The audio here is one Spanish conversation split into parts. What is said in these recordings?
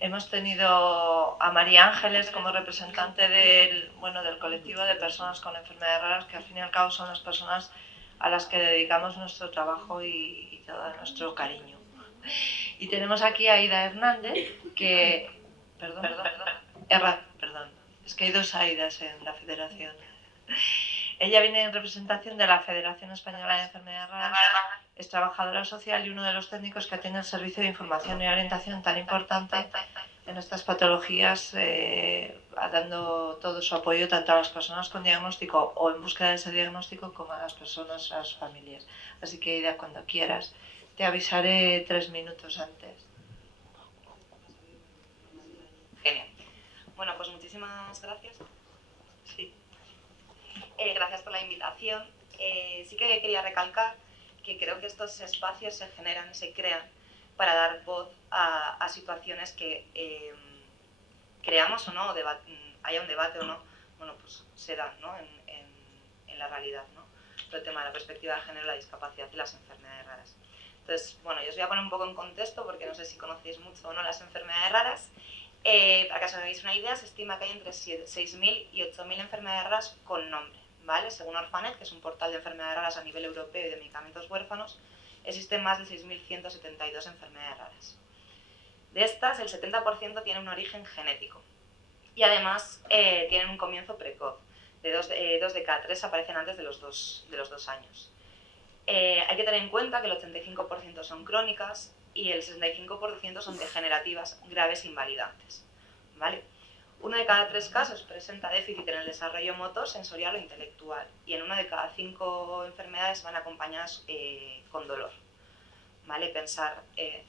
hemos tenido a María Ángeles como representante del colectivo de personas con enfermedades raras, que al fin y al cabo son las personas a las que dedicamos nuestro trabajo y todo nuestro cariño. Y tenemos aquí a Aida Hernández, que... Perdón. Perdón. Es que hay dos Aidas en la federación. Ella viene en representación de la Federación Española de Enfermedades Raras, es trabajadora social y uno de los técnicos que tiene el servicio de información y orientación tan importante en estas patologías, dando todo su apoyo tanto a las personas con diagnóstico o en búsqueda de ese diagnóstico como a las personas, a las familias. Así que, Ida, cuando quieras, te avisaré 3 minutos antes. Genial. Bueno, pues muchísimas gracias. Sí. Gracias por la invitación. Sí que quería recalcar que creo que estos espacios se generan, se crean para dar voz a situaciones que creamos o no, haya un debate o no, bueno, pues se dan, ¿no? en la realidad, ¿no? Todo el tema de la perspectiva de género, la discapacidad y las enfermedades raras. Entonces, bueno, yo os voy a poner un poco en contexto porque no sé si conocéis mucho o no las enfermedades raras. Para que os hagáis una idea, se estima que hay entre 6.000 y 8.000 enfermedades raras con nombre, ¿vale? Según Orphanet, que es un portal de enfermedades raras a nivel europeo y de medicamentos huérfanos, existen más de 6.172 enfermedades raras. De estas, el 70% tiene un origen genético y además tienen un comienzo precoz. Dos de cada 3 aparecen antes de los 2 años. Hay que tener en cuenta que el 85% son crónicas y el 65% son degenerativas, graves e invalidantes, ¿vale? 1 de cada 3 casos presenta déficit en el desarrollo motor, sensorial o intelectual, y en 1 de cada 5 enfermedades van acompañadas con dolor, ¿vale? Pensar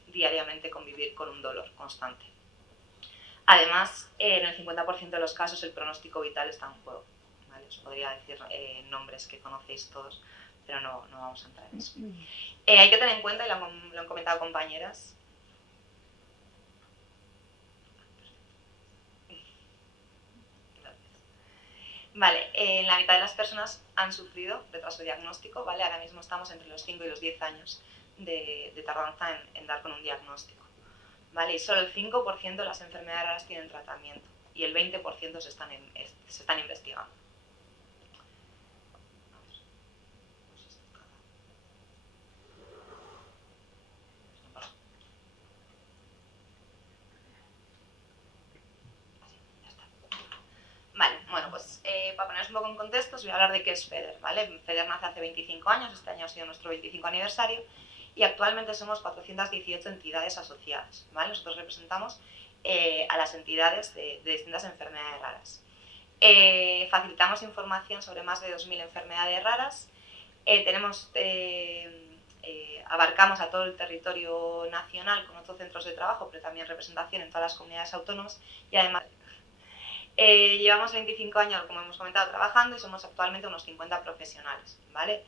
diariamente convivir con un dolor constante. Además, en el 50% de los casos el pronóstico vital está en juego, ¿vale? Os podría decir nombres que conocéis todos, pero no vamos a entrar en eso. Hay que tener en cuenta, y lo han comentado compañeras, vale, la mitad de las personas han sufrido retraso diagnóstico, ¿vale? Ahora mismo estamos entre los 5 y los 10 años de tardanza en dar con un diagnóstico, ¿vale? Y solo el 5% de las enfermedades raras tienen tratamiento y el 20% se están investigando. Vale, bueno, pues para poneros un poco en contexto os voy a hablar de qué es FEDER, ¿vale? FEDER nace hace 25 años, este año ha sido nuestro 25 aniversario y actualmente somos 418 entidades asociadas, ¿vale? Nosotros representamos a las entidades de distintas enfermedades raras. Facilitamos información sobre más de 2.000 enfermedades raras, abarcamos a todo el territorio nacional con 8 centros de trabajo, pero también representación en todas las comunidades autónomas y además llevamos 25 años, como hemos comentado, trabajando y somos actualmente unos 50 profesionales, ¿vale?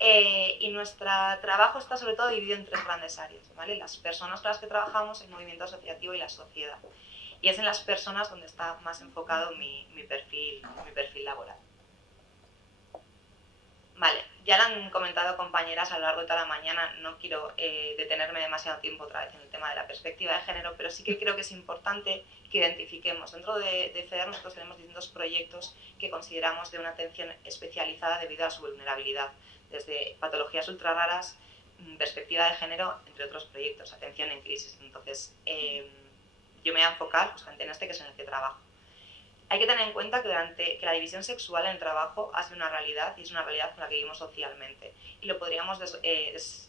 Y nuestro trabajo está sobre todo dividido en 3 grandes áreas, ¿vale? Las personas con las que trabajamos, el movimiento asociativo y la sociedad. Y es en las personas donde está más enfocado mi perfil laboral. Vale, ya lo han comentado compañeras a lo largo de toda la mañana, no quiero detenerme demasiado tiempo otra vez en el tema de la perspectiva de género, pero sí que creo que es importante que identifiquemos. Dentro de FEDER nosotros tenemos distintos proyectos que consideramos de una atención especializada debido a su vulnerabilidad, desde patologías ultra raras, perspectiva de género, entre otros proyectos, atención en crisis. Entonces, yo me voy a enfocar justamente en este, que es en el que trabajo. Hay que tener en cuenta que la división sexual en el trabajo ha sido una realidad y es una realidad con la que vivimos socialmente. Y lo podríamos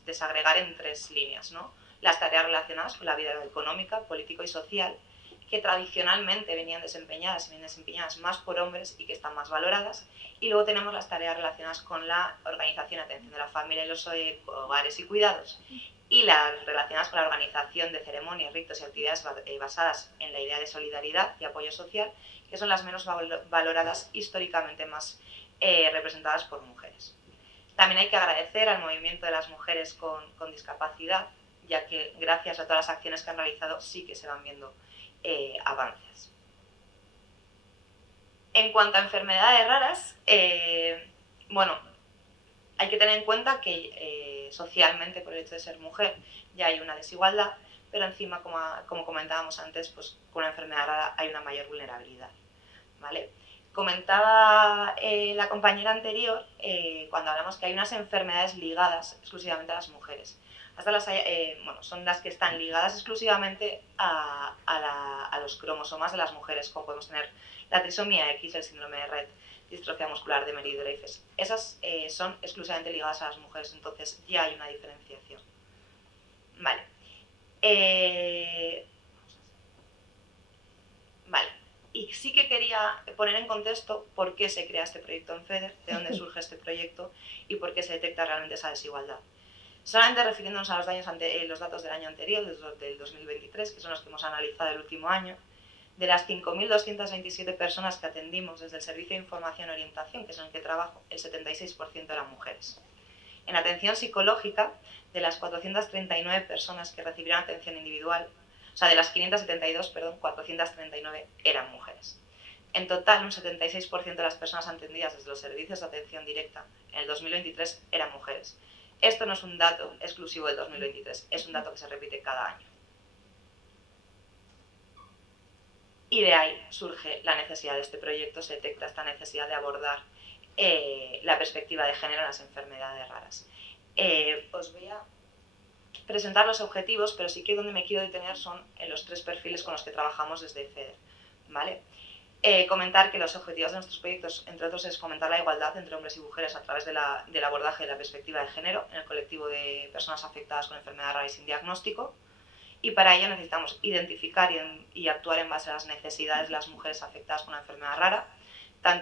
desagregar en 3 líneas, ¿no? Las tareas relacionadas con la vida económica, política y social, que tradicionalmente venían desempeñadas más por hombres y que están más valoradas. Y luego tenemos las tareas relacionadas con la organización y atención de la familia y los hogares y cuidados. Y las relacionadas con la organización de ceremonias, ritos y actividades basadas en la idea de solidaridad y apoyo social, que son las menos valoradas, históricamente más representadas por mujeres. También hay que agradecer al movimiento de las mujeres con discapacidad, ya que gracias a todas las acciones que han realizado sí que se van viendo avances. En cuanto a enfermedades raras, bueno, hay que tener en cuenta que socialmente, por el hecho de ser mujer, ya hay una desigualdad, pero encima, como comentábamos antes, pues con una enfermedad rara hay una mayor vulnerabilidad, ¿vale? Comentaba la compañera anterior, cuando hablamos que hay unas enfermedades ligadas exclusivamente a las mujeres. Son las que están ligadas exclusivamente a los cromosomas de las mujeres, como podemos tener la trisomía X, el síndrome de Rett, distrofia muscular de Meri-Dreyfus. Esas son exclusivamente ligadas a las mujeres, entonces ya hay una diferenciación. Vale. Vale. Y sí que quería poner en contexto por qué se crea este proyecto en FEDER, de dónde surge este proyecto y por qué se detecta realmente esa desigualdad. Solamente refiriéndonos a los datos del año anterior, del 2023, que son los que hemos analizado el último año, de las 5.227 personas que atendimos desde el Servicio de Información y Orientación, que es en el que trabajo, el 76% eran mujeres. En atención psicológica, de las 439 personas que recibieron atención individual, o sea, de las 572, 439 eran mujeres. En total, un 76% de las personas atendidas desde los servicios de atención directa en el 2023 eran mujeres. Esto no es un dato exclusivo del 2023, es un dato que se repite cada año. Y de ahí surge la necesidad de este proyecto, se detecta esta necesidad de abordar la perspectiva de género en las enfermedades raras. Os voy a presentar los objetivos, pero sí que donde me quiero detener son en los 3 perfiles con los que trabajamos desde FEDER, ¿vale? Comentar que los objetivos de nuestros proyectos, entre otros, es fomentar la igualdad entre hombres y mujeres a través del abordaje de la perspectiva de género en el colectivo de personas afectadas con enfermedad rara y sin diagnóstico, y para ello necesitamos identificar y actuar en base a las necesidades de las mujeres afectadas con una enfermedad rara,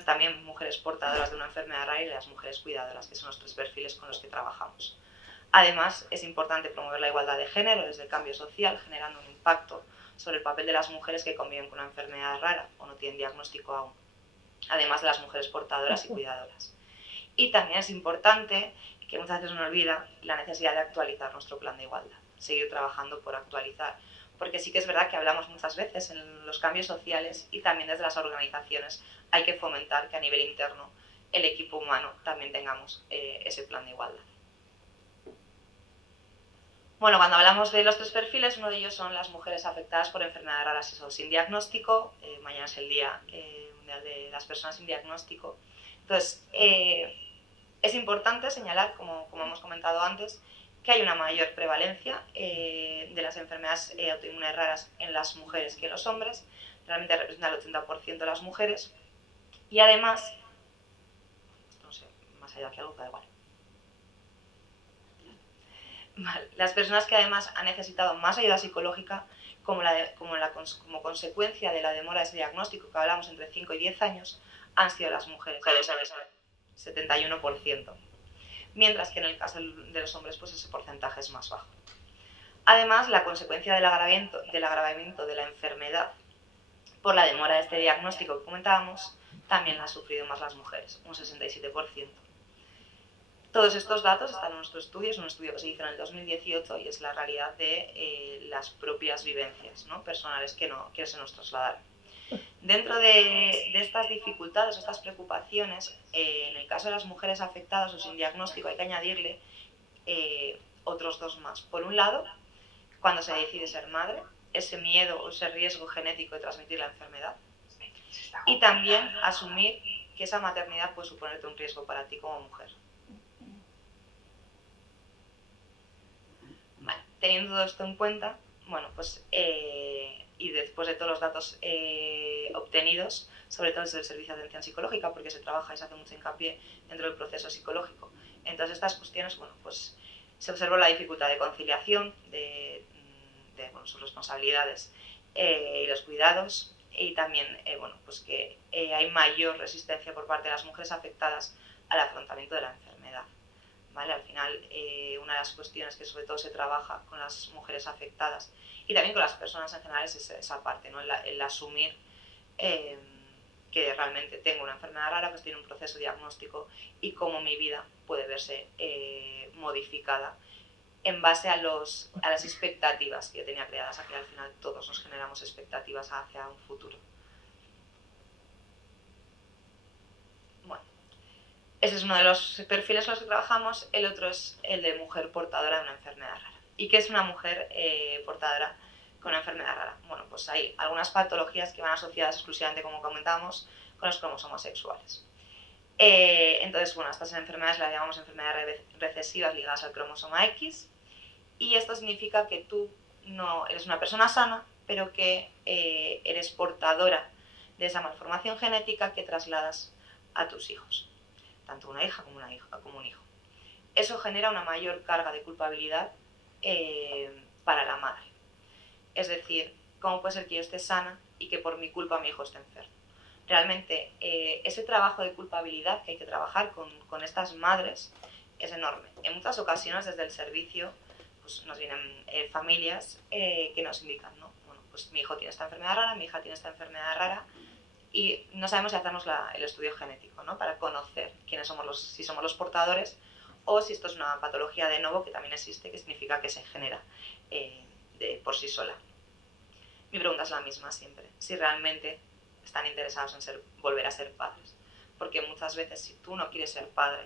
también mujeres portadoras de una enfermedad rara y las mujeres cuidadoras, que son los 3 perfiles con los que trabajamos. Además, es importante promover la igualdad de género desde el cambio social, generando un impacto sobre el papel de las mujeres que conviven con una enfermedad rara o no tienen diagnóstico aún, además de las mujeres portadoras y cuidadoras. Y también es importante, que muchas veces se nos olvida, la necesidad de actualizar nuestro plan de igualdad, seguir trabajando por actualizar, porque sí que es verdad que hablamos muchas veces en los cambios sociales y también desde las organizaciones hay que fomentar que a nivel interno el equipo humano también tengamos ese plan de igualdad. Bueno, cuando hablamos de los 3 perfiles, uno de ellos son las mujeres afectadas por enfermedades raras o sin diagnóstico. Mañana es el Día Mundial de las Personas sin Diagnóstico. Entonces, es importante señalar, como hemos comentado antes, que hay una mayor prevalencia de las enfermedades autoinmunes raras en las mujeres que en los hombres. Realmente representa el 80% de las mujeres. Y además, no sé, más allá que algo, da igual. Las personas que además han necesitado más ayuda psicológica como consecuencia de la demora de ese diagnóstico que hablamos entre 5 y 10 años han sido las mujeres, 71%, mientras que en el caso de los hombres pues ese porcentaje es más bajo. Además, la consecuencia del agravamiento de la enfermedad por la demora de este diagnóstico que comentábamos también la han sufrido más las mujeres, un 67%. Todos estos datos están en nuestro estudio, es un estudio que se hizo en el 2018 y es la realidad de las propias vivencias, ¿no?, personales que se nos trasladaron. Dentro de estas dificultades, estas preocupaciones, en el caso de las mujeres afectadas o sin diagnóstico hay que añadirle otros 2 más. Por un lado, cuando se decide ser madre, ese miedo o ese riesgo genético de transmitir la enfermedad, y también asumir que esa maternidad puede suponerte un riesgo para ti como mujer. Vale, teniendo todo esto en cuenta, bueno, pues y después de todos los datos obtenidos, sobre todo desde el servicio de atención psicológica, porque se trabaja y se hace mucho hincapié dentro del proceso psicológico. En todas estas cuestiones, bueno, pues se observó la dificultad de conciliación de sus responsabilidades y los cuidados, y también, bueno, pues que hay mayor resistencia por parte de las mujeres afectadas al afrontamiento de la enfermedad. ¿Vale? Al final, una de las cuestiones que sobre todo se trabaja con las mujeres afectadas y también con las personas en general es esa parte, ¿no?, el asumir que realmente tengo una enfermedad rara, pues tiene un proceso diagnóstico y cómo mi vida puede verse modificada en base a las expectativas que yo tenía creadas, a que al final todos nos generamos expectativas hacia un futuro. Ese es uno de los perfiles con los que trabajamos. El otro es el de mujer portadora de una enfermedad rara. ¿Y qué es una mujer portadora con una enfermedad rara. Bueno, pues hay algunas patologías que van asociadas exclusivamente, como comentábamos, con los cromosomas sexuales. Entonces, bueno, estas enfermedades las llamamos enfermedades recesivas ligadas al cromosoma X, y esto significa que tú no eres una persona sana, pero que eres portadora de esa malformación genética que trasladas a tus hijos, tanto una hija como un hijo. Eso genera una mayor carga de culpabilidad para la madre. Es decir, ¿cómo puede ser que yo esté sana y que por mi culpa mi hijo esté enfermo? Realmente ese trabajo de culpabilidad que hay que trabajar con estas madres es enorme. En muchas ocasiones desde el servicio pues, nos vienen familias que nos indican, ¿no? Bueno, pues mi hijo tiene esta enfermedad rara, mi hija tiene esta enfermedad rara, y no sabemos si hacernos el estudio genético, ¿no? Para conocer quiénes somos si somos los portadores o si esto es una patología de novo que también existe, que significa que se genera por sí sola. Mi pregunta es la misma siempre, si realmente están interesados en volver a ser padres. Porque muchas veces si tú no quieres ser padre,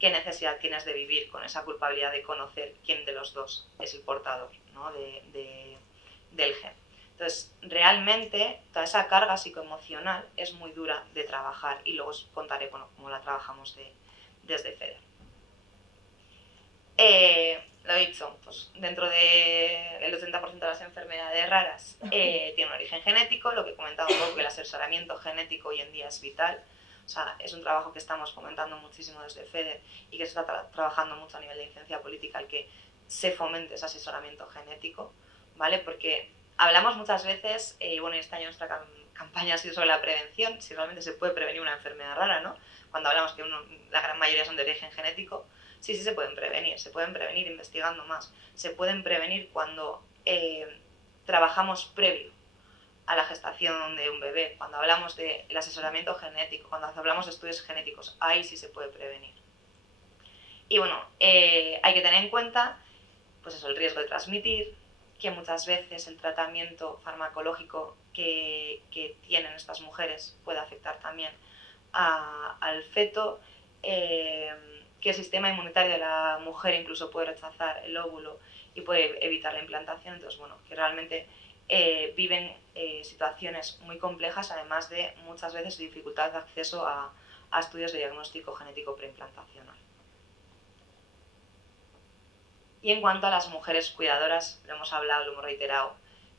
¿qué necesidad tienes de vivir con esa culpabilidad de conocer quién de los dos es el portador, ¿no? del gen? Entonces, realmente toda esa carga psicoemocional es muy dura de trabajar, y luego os contaré cómo la trabajamos desde FEDER. Lo he dicho, pues dentro del 80% de las enfermedades raras tiene un origen genético. Lo que he comentado un poco, que el asesoramiento genético hoy en día es vital. O sea, es un trabajo que estamos fomentando muchísimo desde FEDER y que se está trabajando mucho a nivel de incidencia política, el que se fomente ese asesoramiento genético, ¿vale? Porque hablamos muchas veces, y bueno, este año nuestra campaña ha sido sobre la prevención, si realmente se puede prevenir una enfermedad rara, ¿no? Cuando hablamos que la gran mayoría son de origen genético. Sí, se pueden prevenir investigando más, se pueden prevenir cuando trabajamos previo a la gestación de un bebé, cuando hablamos del asesoramiento genético, cuando hablamos de estudios genéticos, ahí sí se puede prevenir. Y bueno, hay que tener en cuenta pues eso, el riesgo de transmitir, que muchas veces el tratamiento farmacológico que tienen estas mujeres puede afectar también al feto, que el sistema inmunitario de la mujer incluso puede rechazar el óvulo y puede evitar la implantación. Entonces, bueno, que realmente viven situaciones muy complejas, además de muchas veces dificultad de acceso a estudios de diagnóstico genético preimplantacional. Y en cuanto a las mujeres cuidadoras, lo hemos hablado, lo hemos reiterado,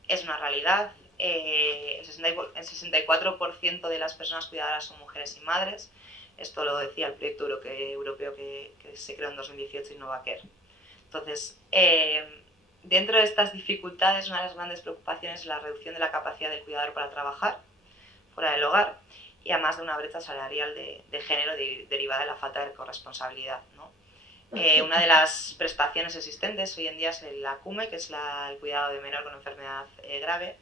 es una realidad. El 64% de las personas cuidadoras son mujeres y madres. Esto lo decía el proyecto europeo que se creó en 2018, InnovaCare. Entonces, dentro de estas dificultades, una de las grandes preocupaciones es la reducción de la capacidad del cuidador para trabajar fuera del hogar, y además de una brecha salarial de género derivada de la falta de corresponsabilidad, ¿no? Una de las prestaciones existentes hoy en día es el ACUME, que es el cuidado de menor con enfermedad grave.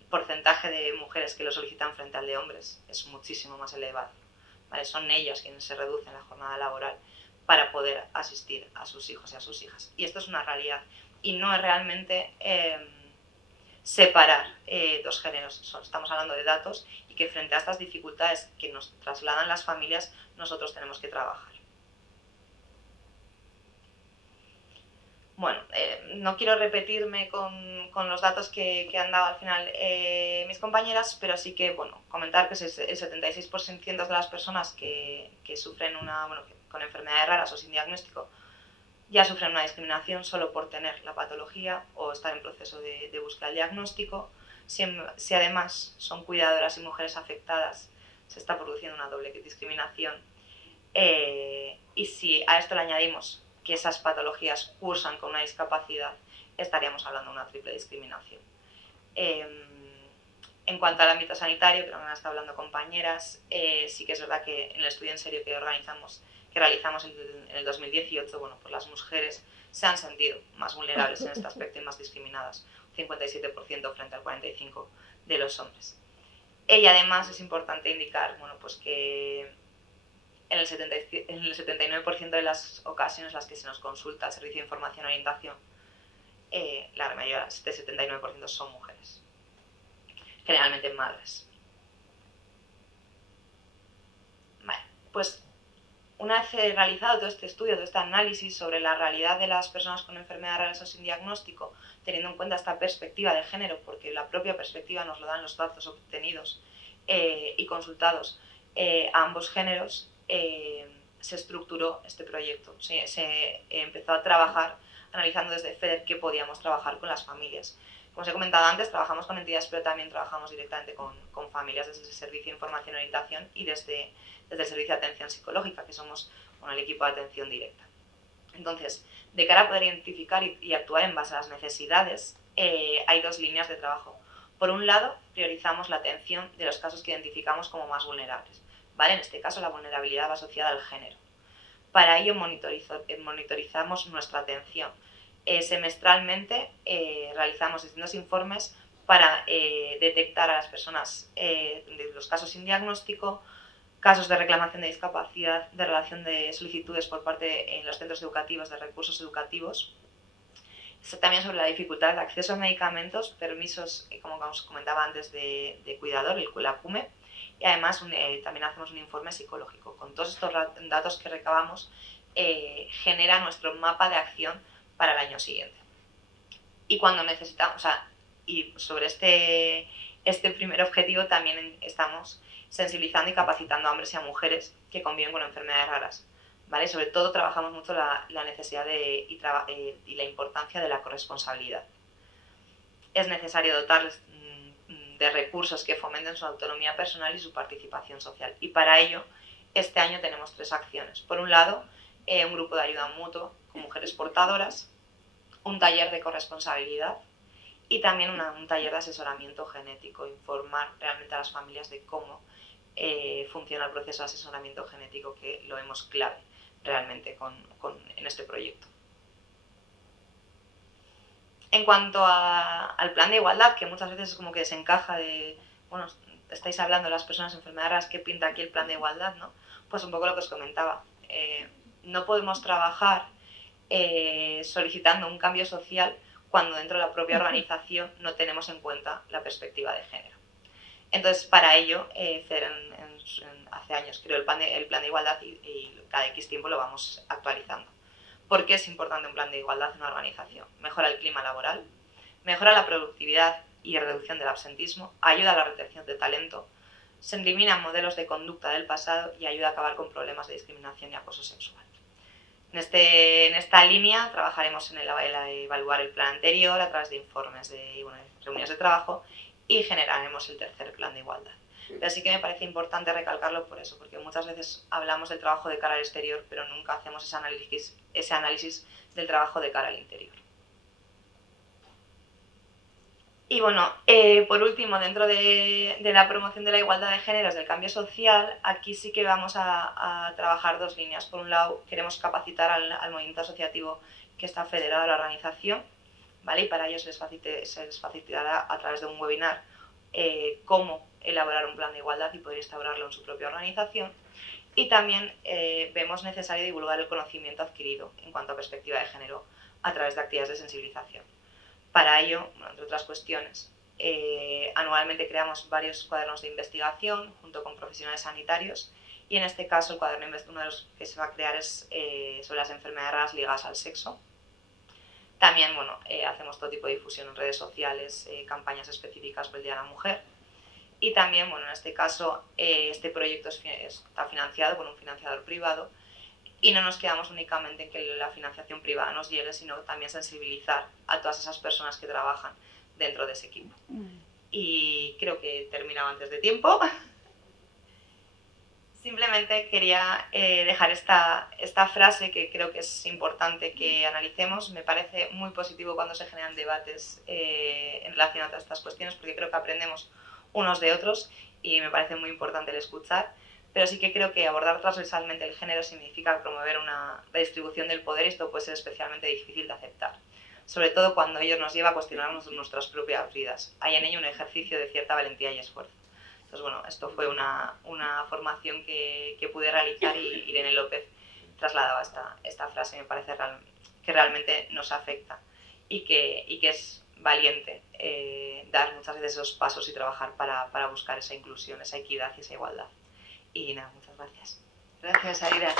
El porcentaje de mujeres que lo solicitan frente al de hombres es muchísimo más elevado, ¿vale? Son ellas quienes se reducen la jornada laboral para poder asistir a sus hijos y a sus hijas. Y esto es una realidad, y no es realmente separar dos géneros. Estamos hablando de datos, y que frente a estas dificultades que nos trasladan las familias, nosotros tenemos que trabajar. Bueno, no quiero repetirme con los datos que han dado al final mis compañeras, pero sí que, bueno, comentar que el 76% de las personas que sufren con enfermedades raras o sin diagnóstico ya sufren una discriminación solo por tener la patología o estar en proceso de búsqueda del diagnóstico. Si además son cuidadoras y mujeres afectadas, se está produciendo una doble discriminación. Y si a esto le añadimos que esas patologías cursan con una discapacidad, estaríamos hablando de una triple discriminación. En cuanto al ámbito sanitario, que no me han estado hablando compañeras, sí que es verdad que en el estudio en serio que realizamos en el 2018, bueno, pues las mujeres se han sentido más vulnerables en este aspecto y más discriminadas, un 57% frente al 45% de los hombres. Y además es importante indicar, bueno, pues que en el 79% de las ocasiones en las que se nos consulta el servicio de información y orientación, la gran mayoría, este 79% son mujeres, generalmente madres. Vale, pues una vez realizado todo este estudio, todo este análisis sobre la realidad de las personas con enfermedades raras o sin diagnóstico, teniendo en cuenta esta perspectiva de género, porque la propia perspectiva nos lo dan los datos obtenidos y consultados a ambos géneros, se estructuró este proyecto. Se empezó a trabajar analizando desde FEDER qué podíamos trabajar con las familias. Como os he comentado antes, trabajamos con entidades, pero también trabajamos directamente con familias desde el Servicio de Información y Orientación y desde el Servicio de Atención Psicológica, que somos el equipo de atención directa. Entonces, de cara a poder identificar y actuar en base a las necesidades, hay dos líneas de trabajo. Por un lado, priorizamos la atención de los casos que identificamos como más vulnerables. ¿Vale? En este caso, la vulnerabilidad va asociada al género. Para ello, monitorizamos nuestra atención. Semestralmente realizamos distintos informes para detectar a las personas de los casos sin diagnóstico, casos de reclamación de discapacidad, de relación de solicitudes por parte en los centros educativos de recursos educativos. También sobre la dificultad de acceso a medicamentos, permisos, como os comentaba antes, de cuidador, la CUME, y además también hacemos un informe psicológico. Con todos estos datos que recabamos, genera nuestro mapa de acción para el año siguiente. Y cuando necesitamos, y sobre este primer objetivo también estamos sensibilizando y capacitando a hombres y a mujeres que conviven con enfermedades raras. ¿Vale? Sobre todo trabajamos mucho la necesidad y la importancia de la corresponsabilidad. Es necesario dotarles de recursos que fomenten su autonomía personal y su participación social. Y para ello, este año tenemos 3 acciones. Por un lado, un grupo de ayuda mutua con mujeres portadoras, un taller de corresponsabilidad y también un taller de asesoramiento genético, informar realmente a las familias de cómo funciona el proceso de asesoramiento genético, que lo vemos clave realmente en este proyecto. En cuanto al plan de igualdad, que muchas veces es como que desencaja de, bueno, estáis hablando de las personas enfermedades raras, ¿qué pinta aquí el plan de igualdad, no? Pues un poco lo que os comentaba. No podemos trabajar solicitando un cambio social cuando dentro de la propia organización no tenemos en cuenta la perspectiva de género. Entonces, para ello, hace años creó el plan de igualdad y cada X tiempo lo vamos actualizando. ¿Por qué es importante un plan de igualdad en una organización? Mejora el clima laboral, mejora la productividad y reducción del absentismo, ayuda a la retención de talento, se eliminan modelos de conducta del pasado y ayuda a acabar con problemas de discriminación y acoso sexual. En esta línea trabajaremos en evaluar el plan anterior a través de informes de reuniones de trabajo y generaremos el tercer plan de igualdad. Pero sí que me parece importante recalcarlo por eso, porque muchas veces hablamos del trabajo de cara al exterior, pero nunca hacemos ese análisis del trabajo de cara al interior. Y bueno, por último, dentro de la promoción de la igualdad de géneros, del cambio social, aquí sí que vamos a trabajar 2 líneas. Por un lado, queremos capacitar al movimiento asociativo que está federado a la organización, ¿vale? Y para ello se les facilitará a través de un webinar cómo elaborar un plan de igualdad y poder instaurarlo en su propia organización. Y también vemos necesario divulgar el conocimiento adquirido en cuanto a perspectiva de género a través de actividades de sensibilización. Para ello, entre otras cuestiones, anualmente creamos varios cuadernos de investigación junto con profesionales sanitarios y en este caso el cuaderno uno de los que se va a crear es sobre las enfermedades raras ligadas al sexo. También hacemos todo tipo de difusión en redes sociales, campañas específicas por el Día de la Mujer. Y también, en este caso, este proyecto está financiado por un financiador privado y no nos quedamos únicamente en que la financiación privada nos llegue, sino también sensibilizar a todas esas personas que trabajan dentro de ese equipo. Y creo que he terminado antes de tiempo. Simplemente quería dejar esta frase que creo que es importante que analicemos. Me parece muy positivo cuando se generan debates en relación a todas estas cuestiones, porque creo que aprendemos unos de otros y me parece muy importante el escuchar. Pero sí que creo que abordar transversalmente el género significa promover una redistribución del poder y esto puede ser especialmente difícil de aceptar, sobre todo cuando ello nos lleva a cuestionarnos nuestras propias vidas. Hay en ello un ejercicio de cierta valentía y esfuerzo. Entonces, esto fue una formación que pude realizar y Irene López trasladaba esta frase. Me parece que realmente nos afecta y que es valiente dar muchas veces esos pasos y trabajar para buscar esa inclusión, esa equidad y esa igualdad. Y nada, muchas gracias. Gracias, Aida.